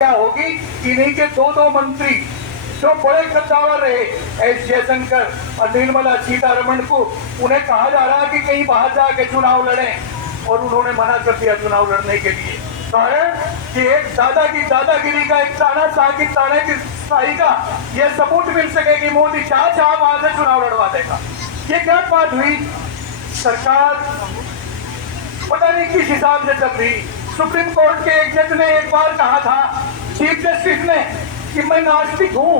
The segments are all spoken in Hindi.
क्या होगी कि इन्हीं के दो मंत्री जो बड़े कद्दावर रहे, एस जयशंकर और निर्मला सीतारमण को, उन्हें कहा जा रहा है कि कहीं बाहर जाके चुनाव लड़ें और उन्होंने मना कर दिया चुनाव लड़ने के लिए। कारण कि एक दादागिरी का, एक ताने की शाही का ये सबूत मिल सके कि मोदी चाह वहां से चुनाव लड़वा देगा। ये क्या बात हुई? सरकार पता नहीं किस हिसाब से चल रही। सुप्रीम कोर्ट के एक जज ने एक बार कहा था, चीफ जस्टिस ने, कि मैं नास्तिक हूँ,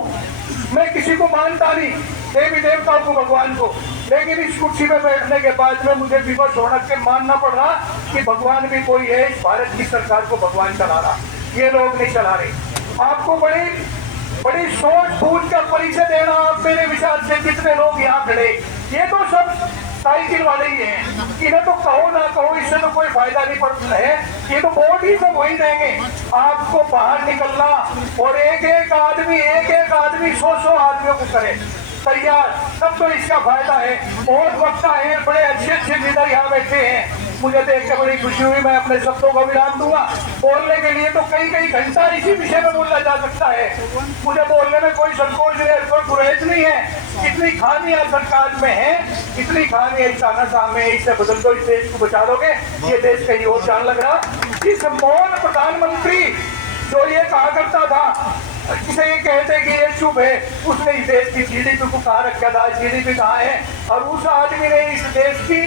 मैं किसी को मानता नहीं, देवी देवताओं को, भगवान को, लेकिन इस कुर्सी पे बैठने के बाद में मुझे विवश होना के मानना पड़ रहा कि भगवान भी कोई है। इस भारत की सरकार को भगवान चला रहा, ये लोग नहीं चला रहे। आपको बड़ी सोच बूझ का परिचय देना। आप मेरे विचार से जितने लोग यहाँ खड़े, ये तो सब साइकिल वाले ही हैं। इन्हें तो कहो ना कहो, इससे तो कोई फायदा नहीं पड़ता है। ये तो वोट ही सब वही देंगे। आपको बाहर निकलना और एक एक आदमी 100 आदमियों को करे तैयार, तब तो इसका फायदा है। बहुत वक्ता है, बड़े अच्छे लीडर यहाँ बैठे हैं, मुझे देख के बड़ी खुशी हुई। मैं अपने शब्दों को विराम दूंगा। बोलने के लिए तो कई घंटा इसी विषय में बोला जा सकता है। मुझे बोलने में कोई संकोच नहीं है, कोई गुरेज नहीं है। इतनी खामियां सरकार में है, इतनी खामियां इस तानाशाह में, इससे बदल दो, इस देश को बचा लोगे, ये देश कहीं और जान लग रहा। इस मौन प्रधानमंत्री जो ये कहा करता था, जिसे ये कहते कि ये चुप है, उसने इस देश की जीडीपी को कहा रखा था, जीडीपी कहाँ है? और उस आदमी ने इस देश की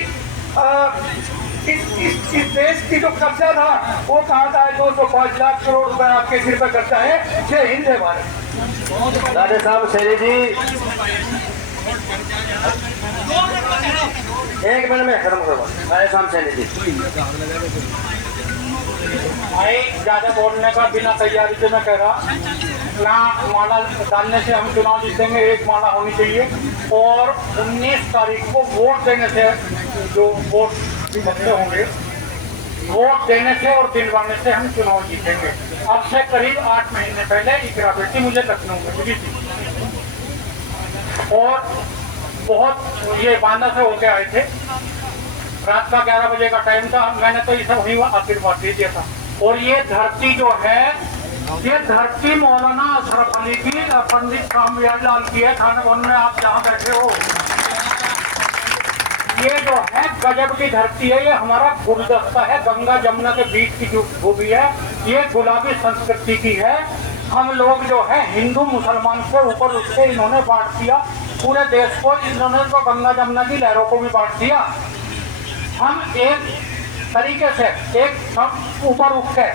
इस देश की जो कब्जा था वो कहा था 205 लाख करोड़ रुपए आपके सिर पर खर्चा है। जय हिंद, जय भारत। राधे श्याम सैनी जी, एक मिनट में खत्म करो। राधे श्याम सैनी जी, भाई ज्यादा बोलने का बिना तैयारी से मैं कह रहा ना, माला डालने से हम चुनाव जीतेंगे, एक माला होनी चाहिए। और 19 तारीख को वोट देने से, जो वोट भरते होंगे, वोट देने से और दिलवाने से हम चुनाव जीतेंगे। अब से करीब 8 महीने पहले इकरा बेटी मुझे लखनऊ में मिली थी और बहुत ये बांदा से होके आए थे। रात का 11 बजे का टाइम था। मैंने तो इसे वहीं आशीर्वाद दे दिया था। और ये धरती जो है, ये धरती मौलाना अशरफ अली की, पंडित रामविलास की है, थाना वन में आप जहाँ बैठे हो। ये जो है गजब की धरती है, ये हमारा गुलदस्ता है, गंगा जमुना के बीच की जो भूमि है, ये गुलाबी संस्कृति की है। हम लोग जो है हिंदू मुसलमान से ऊपर उठ के इन्होंने बांट दिया पूरे देश को। इन्होंने तो गंगा जमुना की लहरों को भी बांट दिया। हम एक तरीके से एक सब ऊपर उठ के,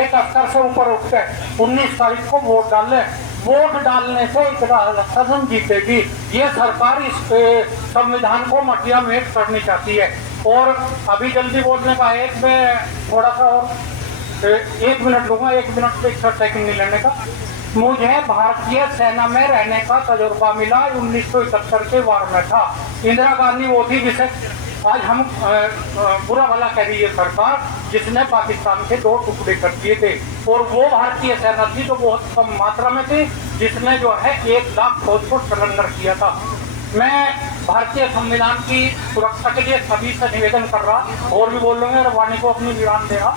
एक स्तर से ऊपर उठ के 19 तारीख को वोट डाल लें। वोट डालने से सदन जीतेगी। ये सरकार इस संविधान को मटिया मेट करनी चाहती है। और अभी जल्दी बोलने का मैं थोड़ा सा और 1 मिनट लूँगा, 1 मिनट से 61 सेकंड नहीं लेने का। मुझे भारतीय सेना में रहने का तजुर्बा मिला 1971 के वार में था। इंदिरा गांधी वो थी जिसे आज हम बुरा भला कह रही है सरकार, जिसने पाकिस्तान के 2 टुकड़े कर दिए थे। और वो भारतीय सेना थी जो बहुत कम मात्रा में थी, जिसने जो है 1 लाख फौज को सरेंडर किया था। मैं भारतीय संविधान की सुरक्षा के लिए सभी से निवेदन कर रहा, और भी बोल लूँगा और वाणी को अपनी विराम दे रहा।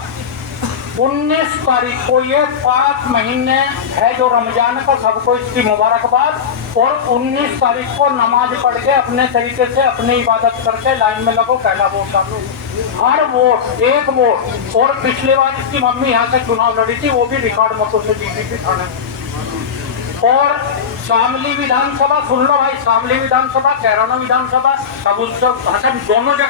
19 तारीख को ये 5 महीने है जो रमजान का, सबको इसकी मुबारकबाद। और 19 तारीख को नमाज पढ़ के अपने तरीके से अपनी इबादत करके लाइन में लगो, पहला वोट डालो। हर वोट 1 वोट। और पिछली बार इसकी मम्मी यहाँ से चुनाव लड़ी थी, वो भी रिकॉर्ड मतों से जीती थी थाने। और शामली विधानसभा सुन लो भाई, शामली विधानसभा, कैराना विधानसभा, सब दोनों जगह